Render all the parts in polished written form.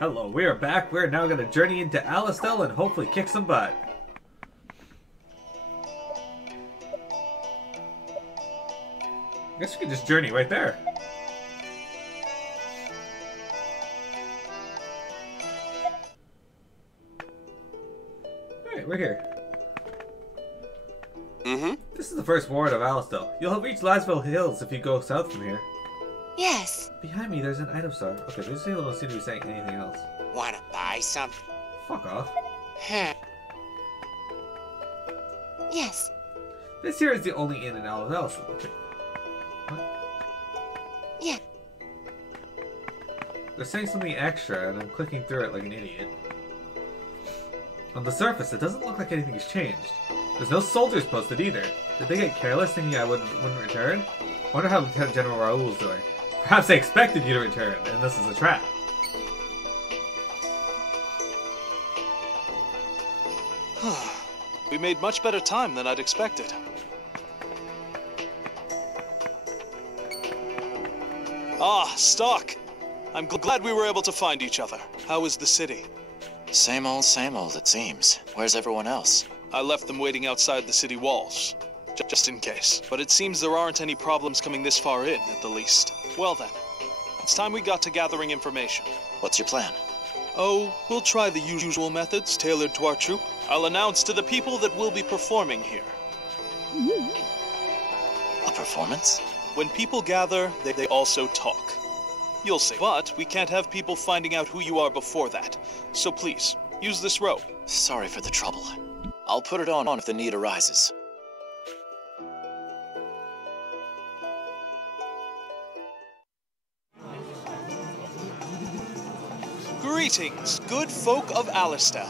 Hello, we are back. We're now going to journey into Alistel and hopefully kick some butt. I guess we can just journey right there. Alright, we're here. This is the first ward of Alistel. You'll reach Lasville Hills if you go south from here. Yes. Behind me, there's an item store. Okay, these people don't seem to be saying anything else. Wanna buy some? Fuck off. Yes. This here is the only inn in Alistel. What? Yeah. They're saying something extra, and I'm clicking through it like an idiot. On the surface, it doesn't look like anything has changed. There's no soldiers posted either. Did they get careless thinking I wouldn't return? I wonder how Lieutenant General Raoul's doing. Perhaps they expected you to return, and this is a trap. We made much better time than I'd expected. Ah, Stock! I'm glad we were able to find each other. How is the city? Same old, it seems. Where's everyone else? I left them waiting outside the city walls, just in case. But it seems there aren't any problems coming this far in, at the least. Well then, it's time we got to gathering information. What's your plan? Oh, we'll try the usual methods tailored to our troop. I'll announce to the people that we'll be performing here. A performance? When people gather, they also talk. You'll see. But we can't have people finding out who you are before that. So please, use this robe. Sorry for the trouble. I'll put it on if the need arises. Greetings, good folk of Alistel.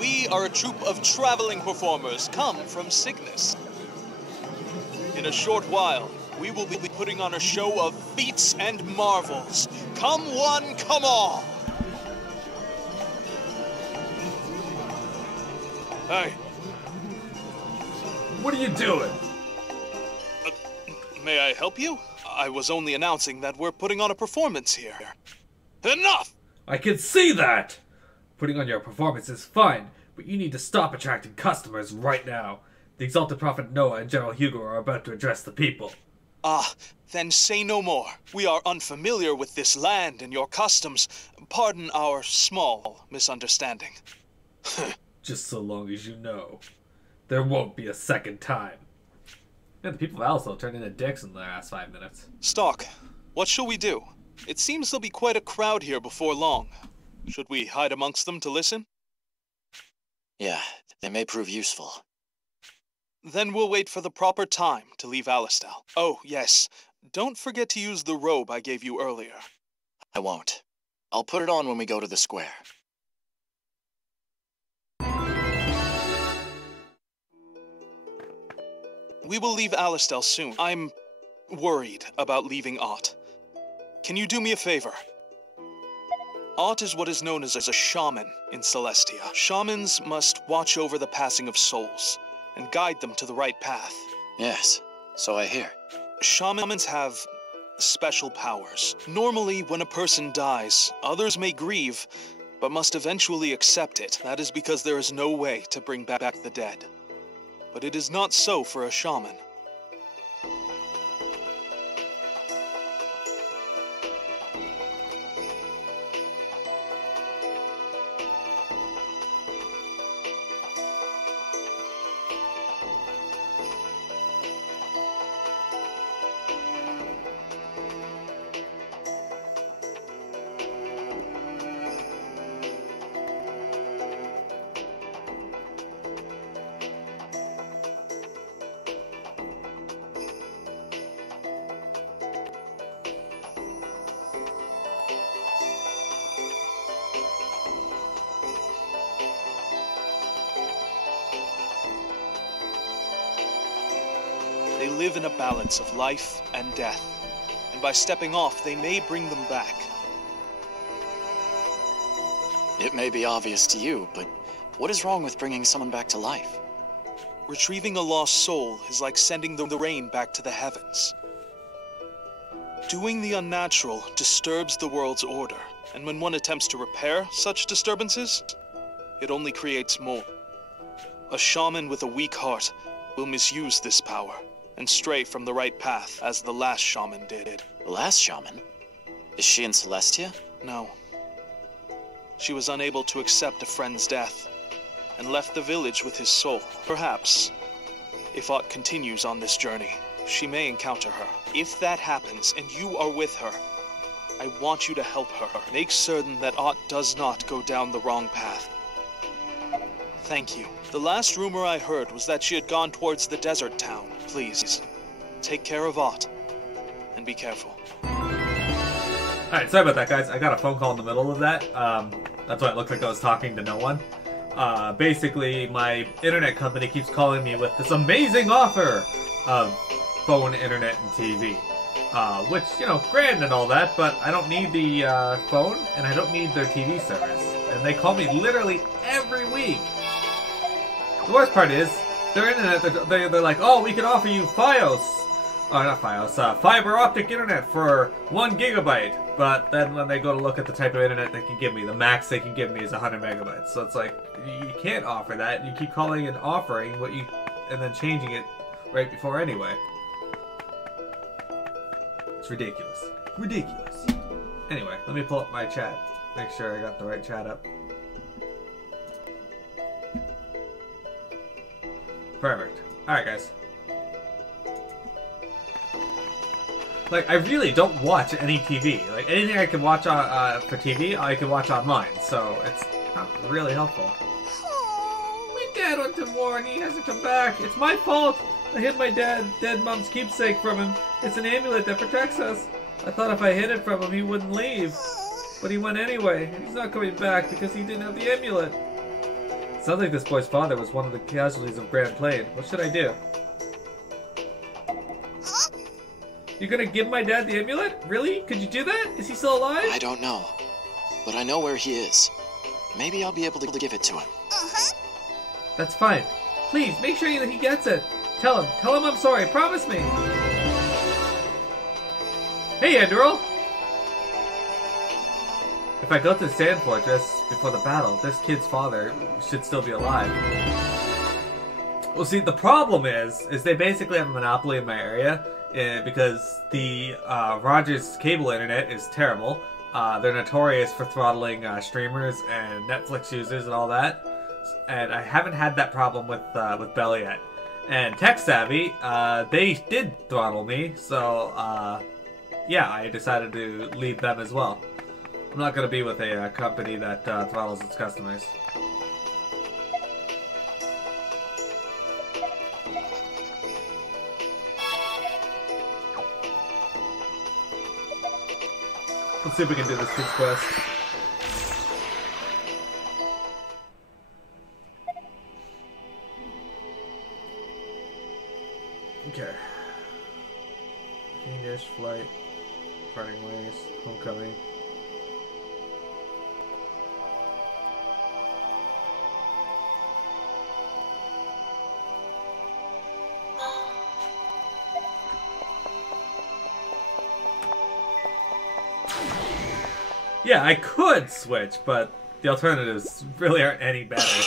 We are a troupe of traveling performers come from Cygnus. In a short while, we will be putting on a show of feats and marvels. Come one, come all! Hey. What are you doing? May I help you? I was only announcing that we're putting on a performance here. Enough! I can see that! Putting on your performance is fine, but you need to stop attracting customers right now. The Exalted Prophet Noah and General Hugo are about to address the people. Ah, then say no more. We are unfamiliar with this land and your customs. Pardon our small misunderstanding. Just so long as you know. There won't be a second time. Yeah, the people of Alistel turned into dicks in the last 5 minutes. Stock, what shall we do? It seems there'll be quite a crowd here before long. Should we hide amongst them to listen? Yeah, they may prove useful. Then we'll wait for the proper time to leave Alistel. Oh, yes. Don't forget to use the robe I gave you earlier. I won't. I'll put it on when we go to the square. We will leave Alistel soon. I'm worried about leaving Ott. Can you do me a favor? Ott is what is known as a shaman in Celestia. Shamans must watch over the passing of souls and guide them to the right path. Yes, so I hear. Shamans have special powers. Normally, when a person dies, others may grieve, but must eventually accept it. That is because there is no way to bring back the dead. But it is not so for a shaman. They live in a balance of life and death, and by stepping off, they may bring them back. It may be obvious to you, but what is wrong with bringing someone back to life? Retrieving a lost soul is like sending the rain back to the heavens. Doing the unnatural disturbs the world's order, and when one attempts to repair such disturbances, it only creates more. A shaman with a weak heart will misuse this power and stray from the right path, as the last shaman did. The last shaman? Is she in Celestia? No. She was unable to accept a friend's death, and left the village with his soul. Perhaps, if Ott continues on this journey, she may encounter her. If that happens, and you are with her, I want you to help her. Make certain that Ott does not go down the wrong path. Thank you. The last rumor I heard was that she had gone towards the desert town. Please, take care of Ott, and be careful. Alright, sorry about that, guys. I got a phone call in the middle of that. That's why it looked like I was talking to no one. Basically, my internet company keeps calling me with this amazing offer of phone, internet, and TV. Which, you know, grand and all that, but I don't need the phone, and I don't need their TV service. And they call me literally every week. The worst part is, their internet, they're like, oh, we can offer you Fios. Oh, not Fios, fiber optic internet for 1 gigabyte. But then when they go to look at the type of internet they can give me, the max they can give me is 100 megabytes. So it's like, you can't offer that. You keep calling and offering what you, and then changing it right before anyway. It's ridiculous. Ridiculous. Anyway, let me pull up my chat. Make sure I got the right chat up. Perfect. Alright, guys. Like, I really don't watch any TV. Like, anything I can watch on, for TV, I can watch online. So, it's not really helpful. My dad went to war and he hasn't come back. It's my fault. I hid my dead mom's keepsake from him. It's an amulet that protects us. I thought if I hid it from him, he wouldn't leave. But he went anyway. And he's not coming back because he didn't have the amulet. Sounds like this boy's father was one of the casualties of Grand Plain. What should I do? You're gonna give my dad the amulet? Really? Could you do that? Is he still alive? I don't know, but I know where he is. Maybe I'll be able to give it to him. That's fine. Please, make sure that he gets it. Tell him I'm sorry. Promise me. Hey, Andrew. If I go to the Sand Fortress before the battle, this kid's father should still be alive. Well, see, the problem is they basically have a monopoly in my area because the Rogers cable internet is terrible. They're notorious for throttling streamers and Netflix users and all that. And I haven't had that problem with Bell yet. And Tech Savvy, they did throttle me, so yeah, I decided to leave them as well. I'm not going to be with a company that throttles its customers. Let's see if we can do this kid's quest. Okay. English, flight, parting ways, homecoming. Yeah, I could switch, but the alternatives really aren't any better.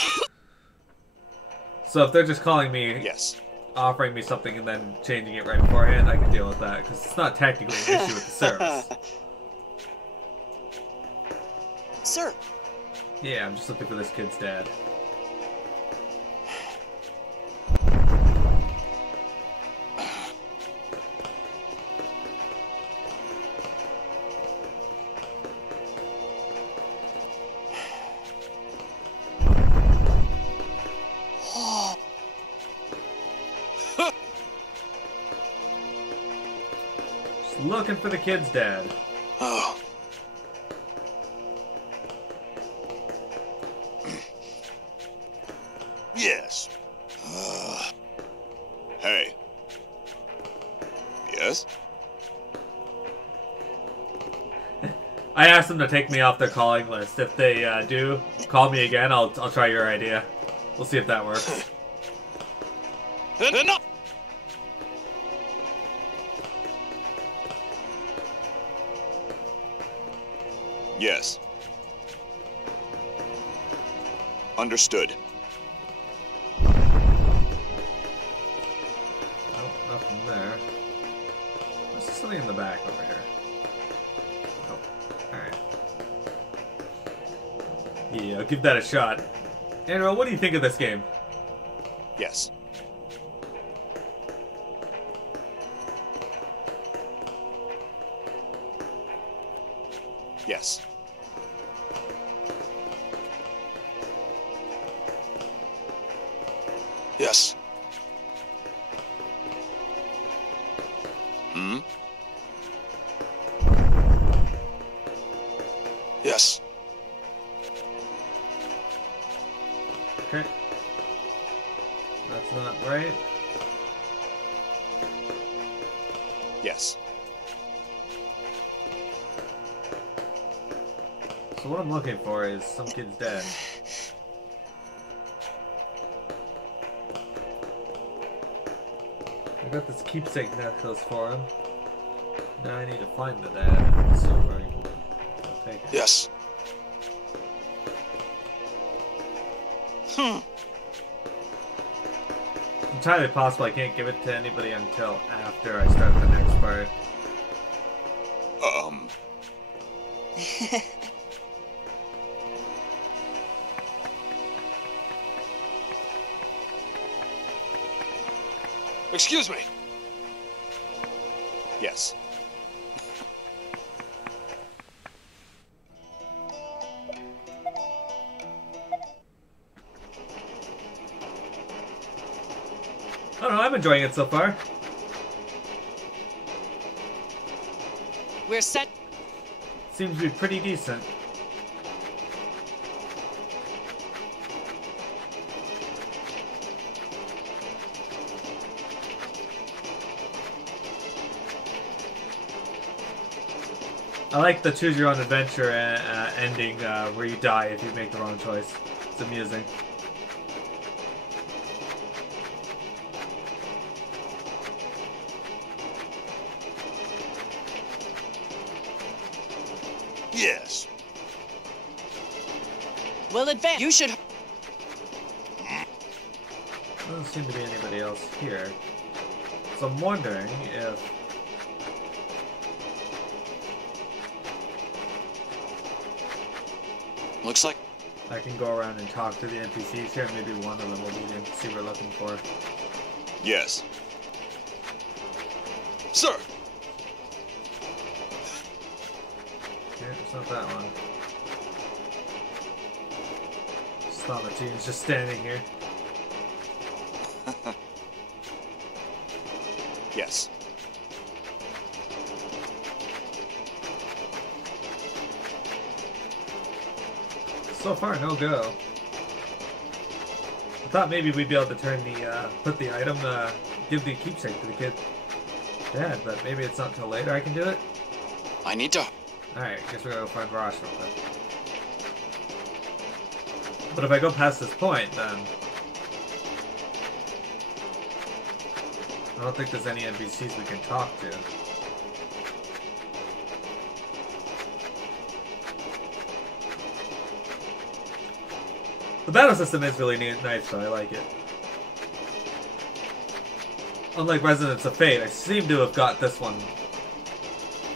So if they're just calling me, Yes. offering me something and then changing it right beforehand, I can deal with that, because it's not technically an issue with the service. Sir. Yeah, I'm just looking for this kid's dad. Looking for the kid's dad. Oh. Yes. Hey. Yes? I asked them to take me off their calling list. If they do call me again, I'll try your idea. We'll see if that works. Enough! Yes. Understood. Oh, nothing there. There's something in the back over here. Oh, alright. Yeah, I'll give that a shot. Andrew, what do you think of this game? Yes. Yes. Yes. Hmm? Yes. Okay. That's not right. Yes. So what I'm looking for is some kid's dead. I got this keepsake necklace for him. Now I need to find the dad. So I'll take it. Yes. It's entirely possible I can't give it to anybody until after I start the next part. Excuse me. Yes. I don't know, I'm enjoying it so far. We're set. Seems to be pretty decent. I like the choose your own adventure ending where you die if you make the wrong choice. It's amusing. Yes. We'll advance. You should. Doesn't seem to be anybody else here. So I'm wondering if... Looks like I can go around and talk to the NPCs here. Maybe one of them will be the NPC we're looking for. Yes. Sir. Okay, it's not that one. Stomatine is just standing here. Yes. So far, no go. I thought maybe we'd be able to turn the, put the item, give the keepsake to the kid dad, but maybe it's not till later I can do it. I need to. Alright, guess we're gonna go find Rosh real quick. But if I go past this point, then... I don't think there's any NPCs we can talk to. The battle system is really nice, though. I like it. Unlike Resonance of Fate, I seem to have got this one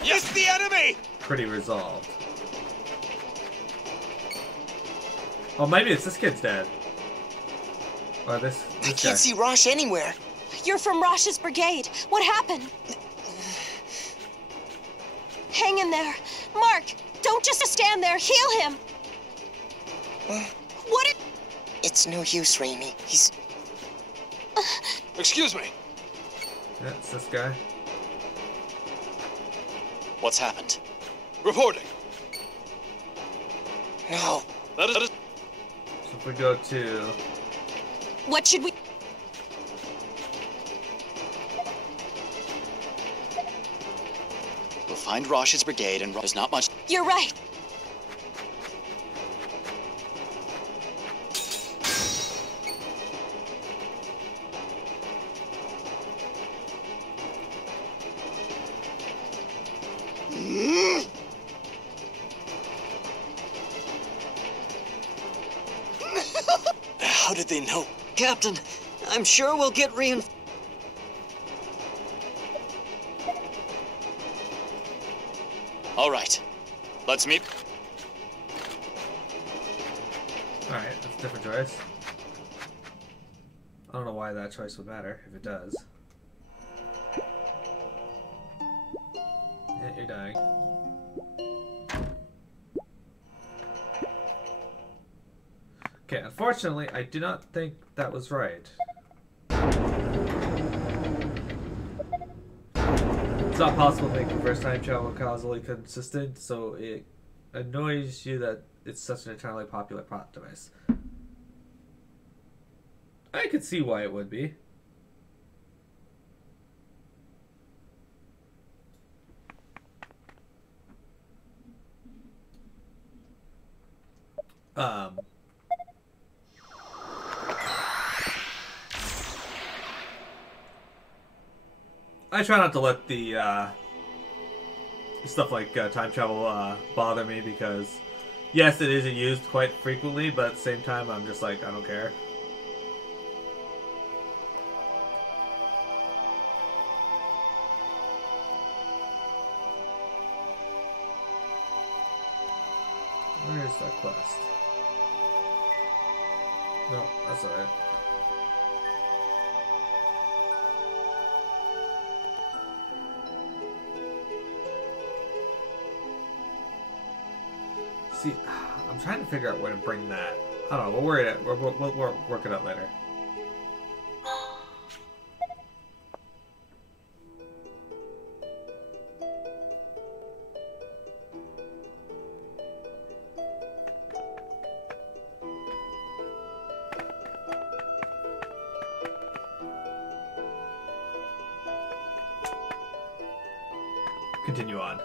Yes, the enemy! pretty resolved. Oh, maybe it's this kid's dad. Or this I guy. can't see Rosh anywhere. You're from Rosh's brigade. What happened? Hang in there. Mark, don't just stand there. Heal him. What? It's no use, Raimi. He's... Excuse me. Yeah, it's this guy. What's happened? Reporting. No. That is. So if we go to... What should we... We'll find Rosh's brigade, and there's not much. You're right. did they know? Captain, I'm sure we'll get reinforced. All right. Let's meet. Alright, that's a different choice. I don't know why that choice would matter, if it does. Yeah, you're dying. Okay, unfortunately, I do not think that was right. It's not possible to make reverse time travel causally consistent, so it annoys you that it's such an entirely popular plot device. I could see why it would be. I try not to let the stuff like time travel bother me because, yes, it isn't used quite frequently, but at the same time, I'm just like, I don't care. Where is that quest? No, that's alright. See, I'm trying to figure out where to bring that. I don't know. We'll worry it. We'll work it out later. Continue on.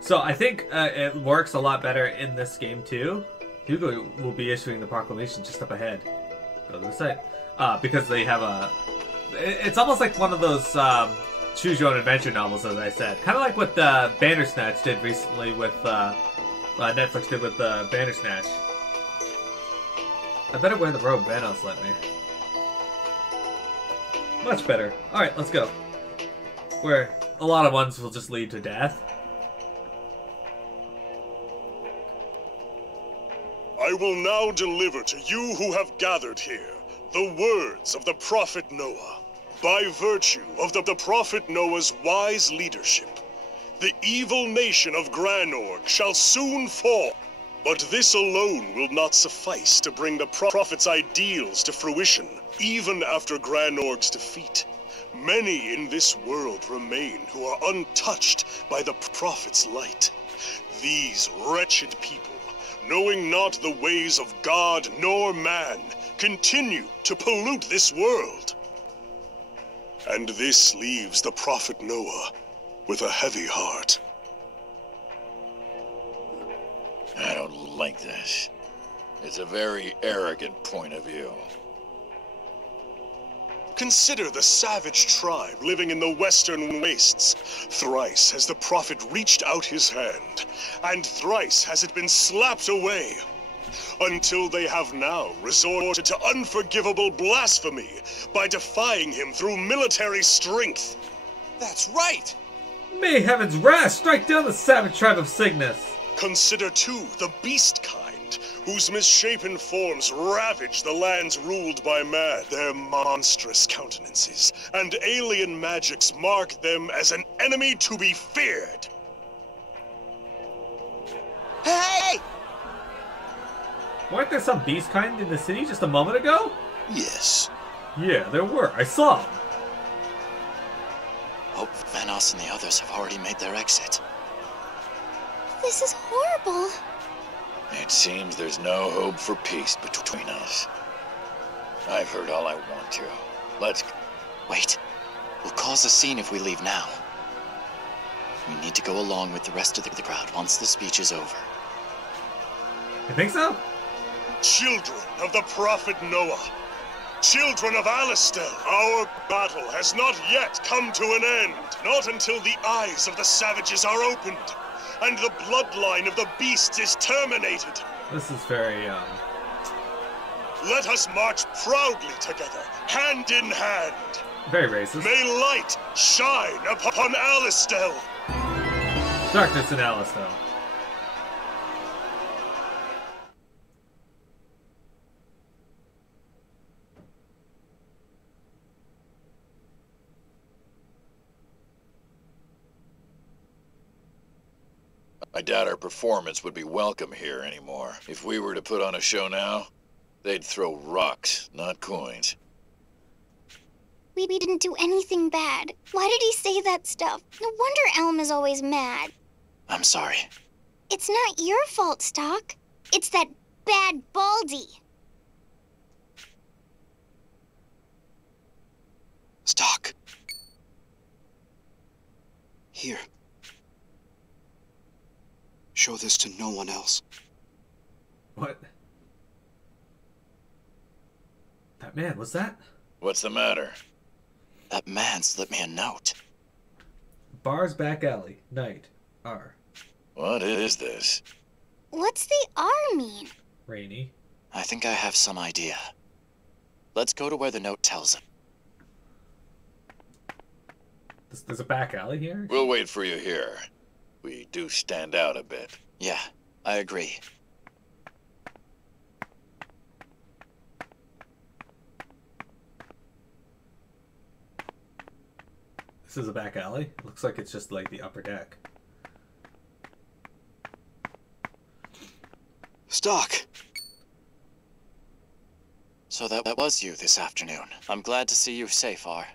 So I think it works a lot better in this game too. Hugo will be issuing the proclamation just up ahead. Go to the site. Because they have a... It's almost like one of those choose your own adventure novels, as I said. Kind of like what Bandersnatch did recently with... Netflix did with Bandersnatch. I better wear the robe Vanos let me. Much better. Alright, let's go. Where a lot of ones will just lead to death. I will now deliver to you who have gathered here the words of the Prophet Noah. By virtue of the Prophet Noah's wise leadership, the evil nation of Granorg shall soon fall. But this alone will not suffice to bring the Prophet's ideals to fruition, even after Granorg's defeat. Many in this world remain who are untouched by the Prophet's light. These wretched people, knowing not the ways of God nor man, continue to pollute this world. And this leaves the Prophet Noah with a heavy heart. I don't like this. It's a very arrogant point of view. Consider the savage tribe living in the western wastes. Thrice has the Prophet reached out his hand, and thrice has it been slapped away, until they have now resorted to unforgivable blasphemy by defying him through military strength. That's right! May heaven's wrath strike down the savage tribe of Cygnus! Consider, too, the beast kind, whose misshapen forms ravage the lands ruled by man. Their monstrous countenances and alien magics mark them as an enemy to be feared. Hey! Weren't there some beast kind in the city just a moment ago? Yes. Yeah, there were. I saw them. Hope Vanos and the others have already made their exit. This is horrible. It seems there's no hope for peace between us. I've heard all I want to. Let's... Wait. We'll cause a scene if we leave now. We need to go along with the rest of the crowd once the speech is over. You think so? Children of the Prophet Noah, children of Alistel, our battle has not yet come to an end. Not until the eyes of the savages are opened. and the bloodline of the beasts is terminated. This is very, Let us march proudly together, hand in hand. very racist. May light shine upon Alistel. Darkness in Alistel. I doubt our performance would be welcome here anymore. If we were to put on a show now, they'd throw rocks, not coins. We didn't do anything bad. Why did he say that stuff? No wonder Elm is always mad. I'm sorry. It's not your fault, Stock. It's that bad Baldy. Stock. Here. Show this to no one else. What? That man, was that? What's the matter? That man slipped me a note. Bar's back alley, night, R. What is this? What's the R mean? Rainy. I think I have some idea. Let's go to where the note tells him. There's a back alley here? We'll wait for you here. We do stand out a bit. Yeah, I agree. This is a back alley? Looks like it's just like the upper deck. Stock! So that was you this afternoon. I'm glad to see you safe, R.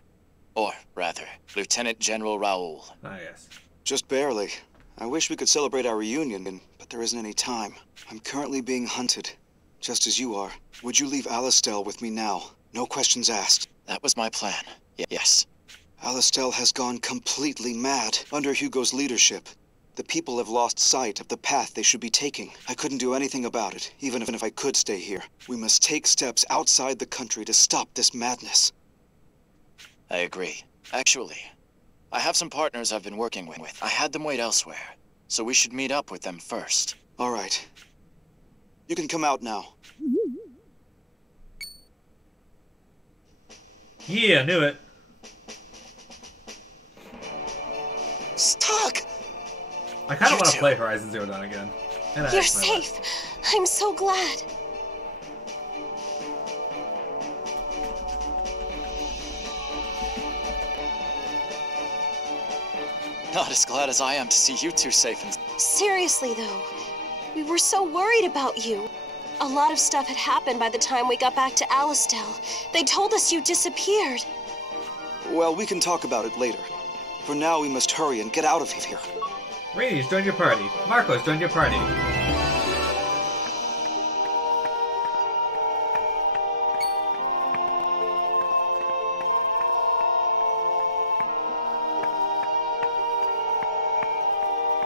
Or, rather, Lieutenant General Raoul. Ah, yes. Just barely. I wish we could celebrate our reunion, but there isn't any time. I'm currently being hunted, just as you are. Would you leave Alistel with me now? No questions asked. That was my plan. Yes. Alistel has gone completely mad under Hugo's leadership. The people have lost sight of the path they should be taking. I couldn't do anything about it, even if I could stay here. We must take steps outside the country to stop this madness. I agree. Actually, I have some partners I've been working with. I had them wait elsewhere, so we should meet up with them first. All right. You can come out now. Yeah, knew it. Stock! I kind of want to play Horizon Zero Dawn again. And You're safe. I'm so glad. Not as glad as I am to see you two safe and... Seriously, though, we were so worried about you. A lot of stuff had happened by the time we got back to Alistel. They told us you disappeared. Well, we can talk about it later. For now, we must hurry and get out of here. Rainy's joined your party. Marco's joined your party.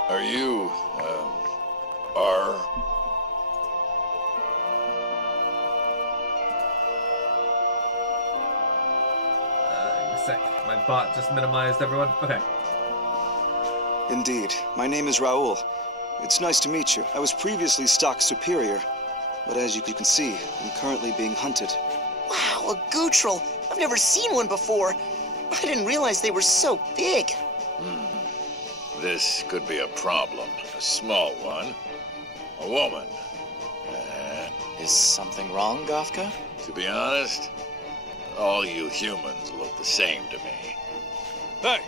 Are you, R? Give me a sec. My bot just minimized everyone. Okay. Indeed. My name is Raoul. It's nice to meet you. I was previously Stock's superior, but as you can see, I'm currently being hunted. Wow, a Gootrel! I've never seen one before. I didn't realize they were so big. This could be a problem. A small one. A woman. Is something wrong, Gofka? To be honest, all you humans look the same to me. Hey!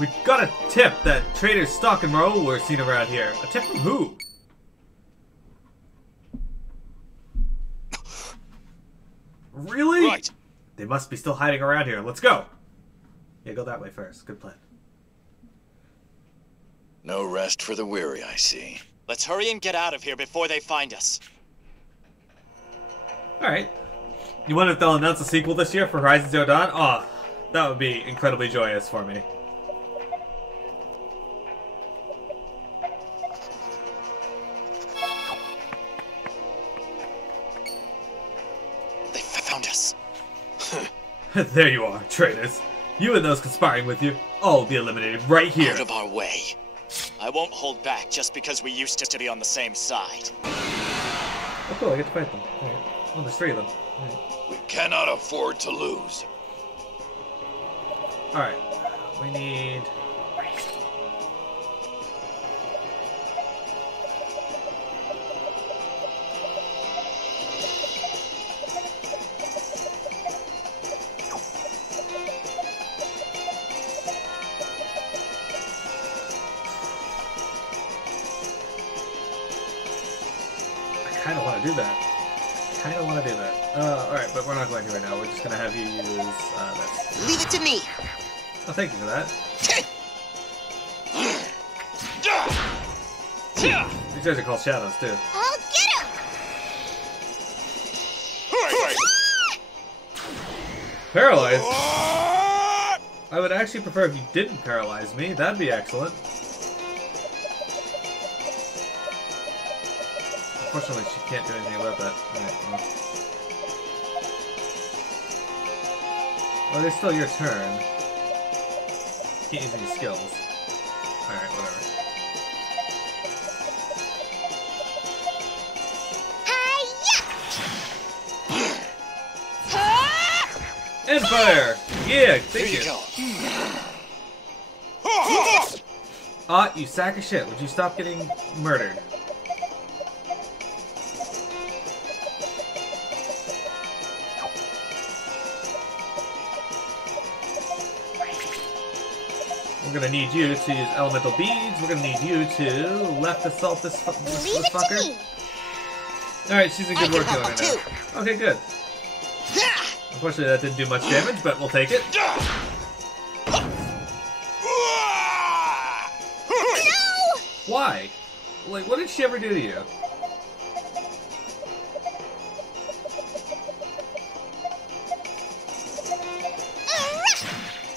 We got a tip that traders Stock and Raoul were seen around here. A tip from who? Really? Right. They must be still hiding around here. Let's go. Yeah, go that way first. Good plan. No rest for the weary, I see. Let's hurry and get out of here before they find us. Alright. You wonder if they'll announce a sequel this year for Horizon Zero Dawn? Oh, that would be incredibly joyous for me. They found us. There you are, traitors. You and those conspiring with you, all will be eliminated right here. Out of our way. I I won't hold back just because we used to be on the same side. Oh, cool, I get to fight them. Alright. Oh, there's 3 of them. We cannot afford to lose. Alright. We need... I kind of want to do that. Alright, but we're not going to right now. We're just going to have you use this. Leave it to me. Oh, thank you for that. These guys are called shadows, too. I'll get him! Paralyzed? I would actually prefer if you didn't paralyze me. That'd be excellent. Unfortunately, she can't do anything about that. Alright, well. Well, it's still your turn. Can't use any skills. Alright, whatever. And fire! Yeah, thank you. Ah, you sack of shit. Would you stop getting murdered? We're gonna need you to use elemental beads. We're gonna need you to left assault this fucker. Alright, she's in good work doing it now. Okay, good. Unfortunately, that didn't do much damage, but we'll take it. No! Why? Like, what did she ever do to you?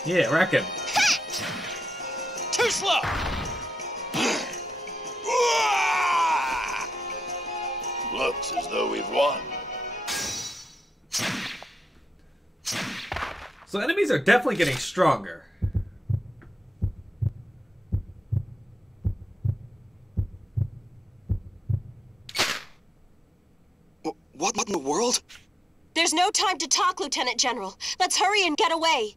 Yeah, wreck him. Too slow! Looks as though we've won. So enemies are definitely getting stronger. What in the world? There's no time to talk, Lieutenant General. Let's hurry and get away.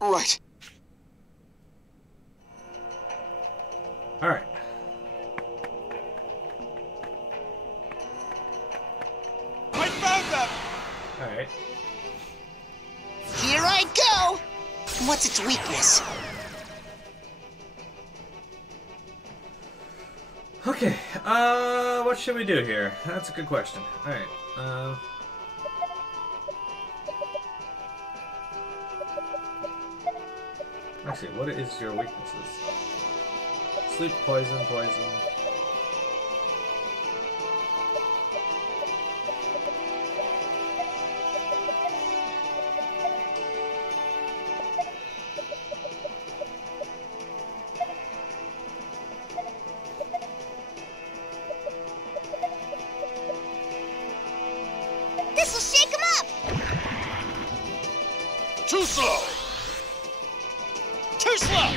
Right. Alright. I found them! Alright. Here I go! What's its weakness? Okay, what should we do here? That's a good question. Alright, actually, what is your weaknesses? Sleep, poison. This'll shake him up! Too slow! Too slow!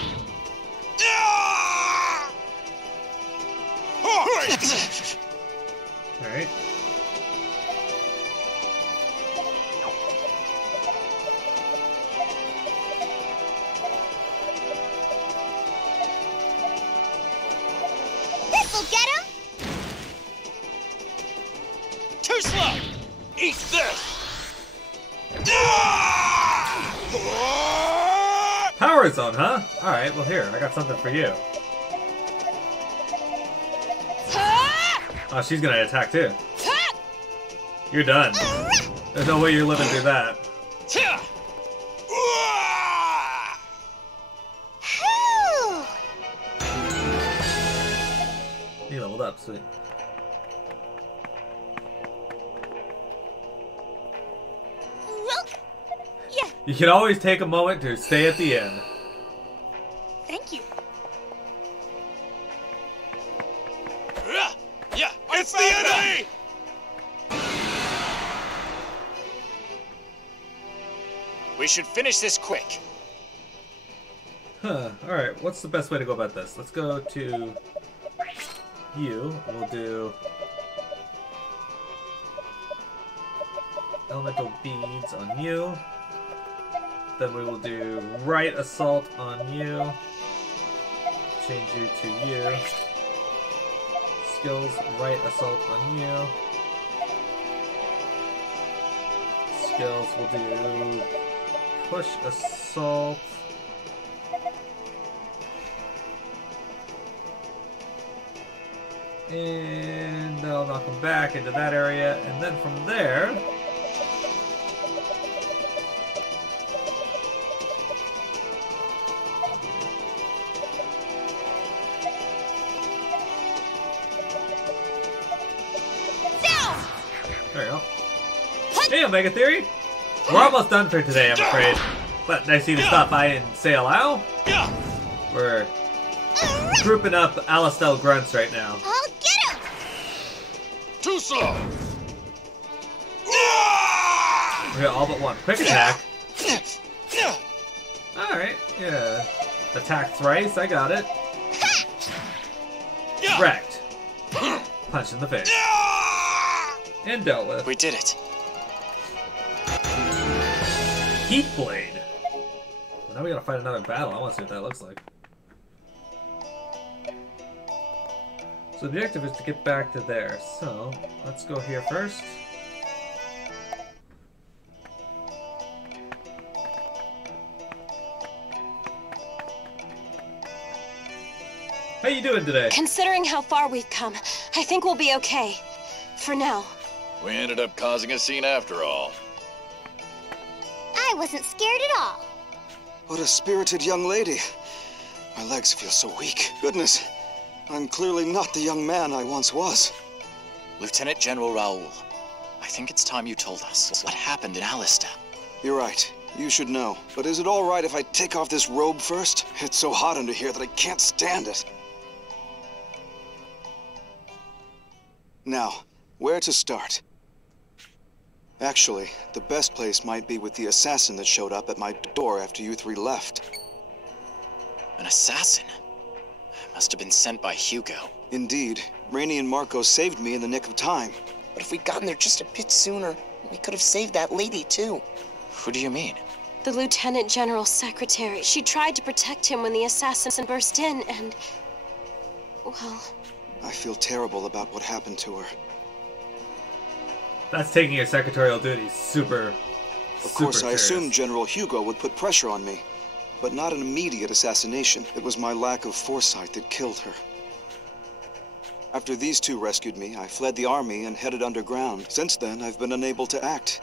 Alright. This'll get him! Too slow! Eat this! Power zone, huh? Alright, well here, I got something for you. Oh, she's gonna attack too. You're done. There's no way you're living through that. You leveled up, sweet. Yeah, You can always take a moment to stay at the end. thank you. Yeah, it's the enemy! We should finish this quick. Alright, what's the best way to go about this? Let's go to you. We'll do elemental beads on you. Then we will do right assault on you. Change you to you. Skills, right assault on you. Skills, we'll do push assault. And that'll knock him back into that area. And then from there, there you go. Hey, Omega Theory! We're almost done for today, I'm afraid. But nice of you to stop by and say hello. We're grouping up Alastel grunts right now. I'll get him! Too slow! We got all but one. Quick attack. Alright, yeah. Attack thrice, I got it. Wrecked. Punch in the face. And dealt with. We did it. Heat Blade. Well, now we gotta fight another battle. I wanna see what that looks like. So the objective is to get back to there. So let's go here first. How you doing today? Considering how far we've come, I think we'll be okay. For now. We ended up causing a scene after all. I wasn't scared at all. What a spirited young lady. My legs feel so weak. Goodness, I'm clearly not the young man I once was. Lieutenant General Raoul, I think it's time you told us what happened in Alistel. You're right. You should know. But is it all right if I take off this robe first? It's so hot under here that I can't stand it. Now, where to start? Actually, the best place might be with the assassin that showed up at my door after you three left. An assassin? Must have been sent by Hugo. Indeed. Rainey and Marco saved me in the nick of time. But if we'd gotten there just a bit sooner, we could have saved that lady, too. Who do you mean? The Lieutenant General's secretary. She tried to protect him when the assassin burst in, and... well... I feel terrible about what happened to her. That's taking your secretarial duties super Of course, I serious. assumed General Hugo would put pressure on me, but not an immediate assassination. It was my lack of foresight that killed her. After these two rescued me, I fled the army and headed underground. Since then, I've been unable to act.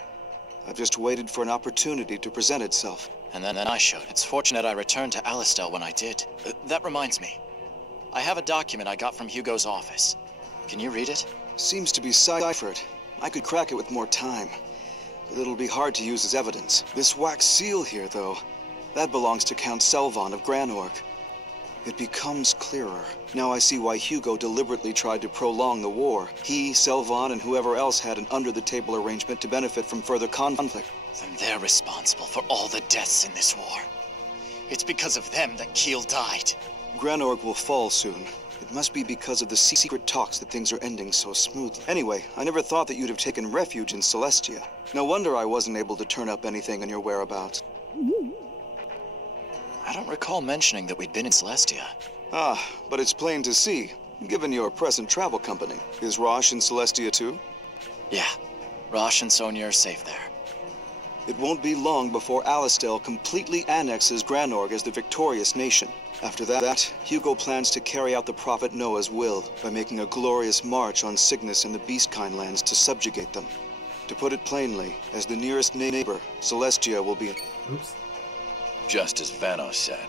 I've just waited for an opportunity to present itself. And then I showed. It's fortunate I returned to Alistel when I did. That reminds me. I have a document I got from Hugo's office. Can you read it? Seems to be ciphered. I could crack it with more time, but it'll be hard to use as evidence. This wax seal here, though, that belongs to Count Selvon of Granorg. It becomes clearer. Now I see why Hugo deliberately tried to prolong the war. He, Selvon, and whoever else had an under-the-table arrangement to benefit from further conflict. Then they're responsible for all the deaths in this war. It's because of them that Kiel died. Granorg will fall soon. It must be because of the secret talks that things are ending so smoothly. Anyway, I never thought that you'd have taken refuge in Celestia. No wonder I wasn't able to turn up anything in your whereabouts. I don't recall mentioning that we'd been in Celestia. Ah, but it's plain to see, given your present travel company. Is Rosh in Celestia too? Yeah, Rosh and Sonia are safe there. It won't be long before Alistel completely annexes Granorg as the victorious nation. After that, Hugo plans to carry out the Prophet Noah's will by making a glorious march on Cygnus and the Beastkind lands to subjugate them. To put it plainly, as the nearest neighbor, Celestia will be... Oops. Just as Vanos said.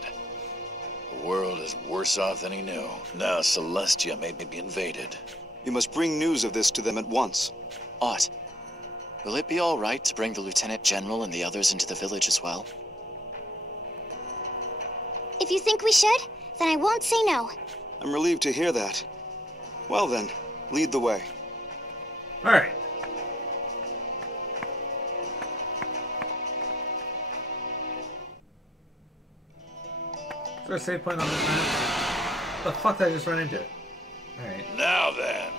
The world is worse off than he knew. Now Celestia may be invaded. You must bring news of this to them at once. Ott, will it be all right to bring the Lieutenant General and the others into the village as well? If you think we should, then I won't say no. I'm relieved to hear that. Well then, lead the way. Alright. So there a save point on this map? What the fuck did I just run into? Alright. Now then.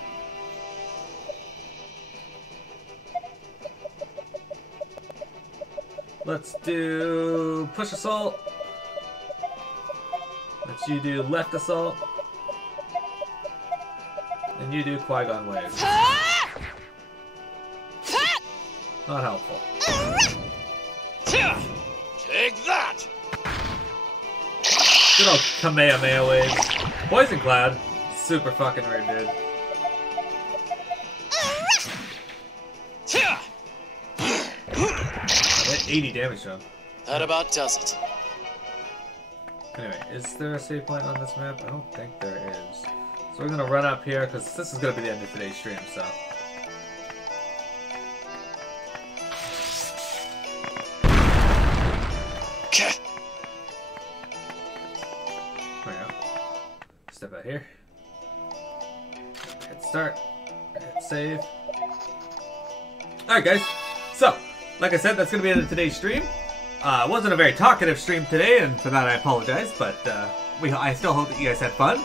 Let's do push assault. Let's you do left assault. And you do Qui-Gon wave. Not helpful. Take that! Good old Kamehameha waves. Poison Cloud. Super fucking weird, dude. I hit 80 damage to him. That about does it. Anyway, is there a save point on this map? I don't think there is. So we're gonna run up here, because this is gonna be the end of today's stream, so. Okay. There we go. Step out here. Hit start. Hit save. Alright guys, so, like I said, that's gonna be the end of today's stream. It wasn't a very talkative stream today, and for that I apologize, but I still hope that you guys had fun.